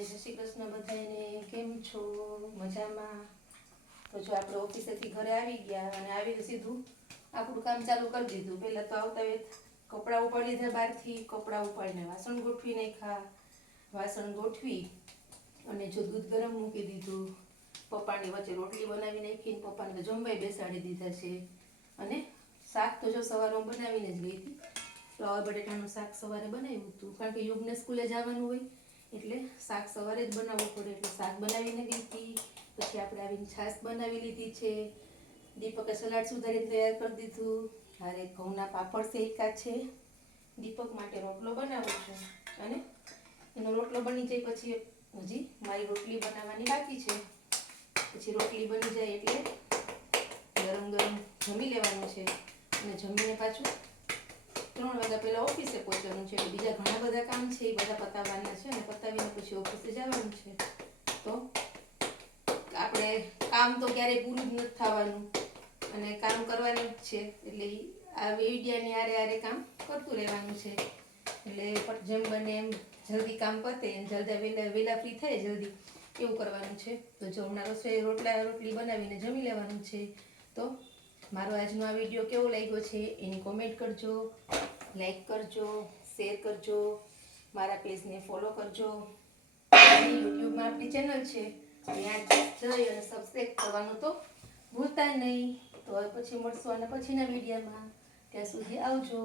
જય શ્રી કૃષ્ણ બધાને. કેમ છો? મજામાં? તો જો આપણે ઓફિસેથી ઘરે આવી ગયા અને આવીને સીધું આપણું કામ ચાલુ કરી દીધું. પહેલાં તો આવતા વેત કપડાં ઉપાડી લીધા બહારથી, કપડાં ઉપાડીને વાસણ ગોઠવી નાખ્યા. વાસણ ગોઠવી અને જો દૂધ ગરમ મૂકી દીધું. પપ્પાની વચ્ચે રોટલી બનાવી નાખીને પપ્પાને જમવાય બેસાડી દીધા છે. અને શાક તો જો સવારે હું બનાવીને જ ગઈ હતી. ફ્લાવર બટેટાનું શાક સવારે બનાવ્યું હતું, કારણ કે યુગને સ્કૂલે જવાનું હોય એટલે શાક સવારે જ બનાવવું પડે, એટલે શાક બનાવીને ગઈ હતી. પછી આપણે આવીને છાશ બનાવી લીધી છે. દીપકે સલાડ સુધારીને તૈયાર કરી દીધું. હારે ઘઉંના પાપડ શેક્યા છે. દીપક માટે રોટલો બનાવું છું અને એનો રોટલો બની જાય પછી હજી મારી રોટલી બનાવવાની બાકી છે. પછી રોટલી બની જાય એટલે ગરમ ગરમ જમી લેવાનું છે અને જમીને પાછું 3 વાગ્યા પહેલાં ઓફિસે પહોંચવાનું છે. બીજા ઘણા બધા કામ છે, એ બધા પતાવવાના છે અને પતાવીને પછી ઓફિસે જવાનું છે. તો આપણે કામ તો ક્યારેય પૂરું જ નથી થવાનું અને કામ કરવાનું જ છે, એટલે આ વિડિયાની આરે કામ કરતું રહેવાનું છે. એટલે જેમ બને એમ જલ્દી કામ પતે, જલ્દી વહેલા ફ્રી થાય જલ્દી એવું કરવાનું છે. તો જો હમણાં રોટલી બનાવીને જમી લેવાનું છે. તો મારો આજનો આ વિડીયો કેવો લાગ્યો છે એની કોમેન્ટ કરજો, લાઈક કરજો, શેર કરજો, મારા પેજને ફોલો કરજો. યુટ્યુબમાં આપણી ચેનલ છે, ત્યાં જઈ અને સબસ્ક્રાઈબ કરવાનું તો ભૂલતા નહીં. તો હવે પછી મળશું અને પછીના વિડીયોમાં. ત્યાં સુધી આવજો.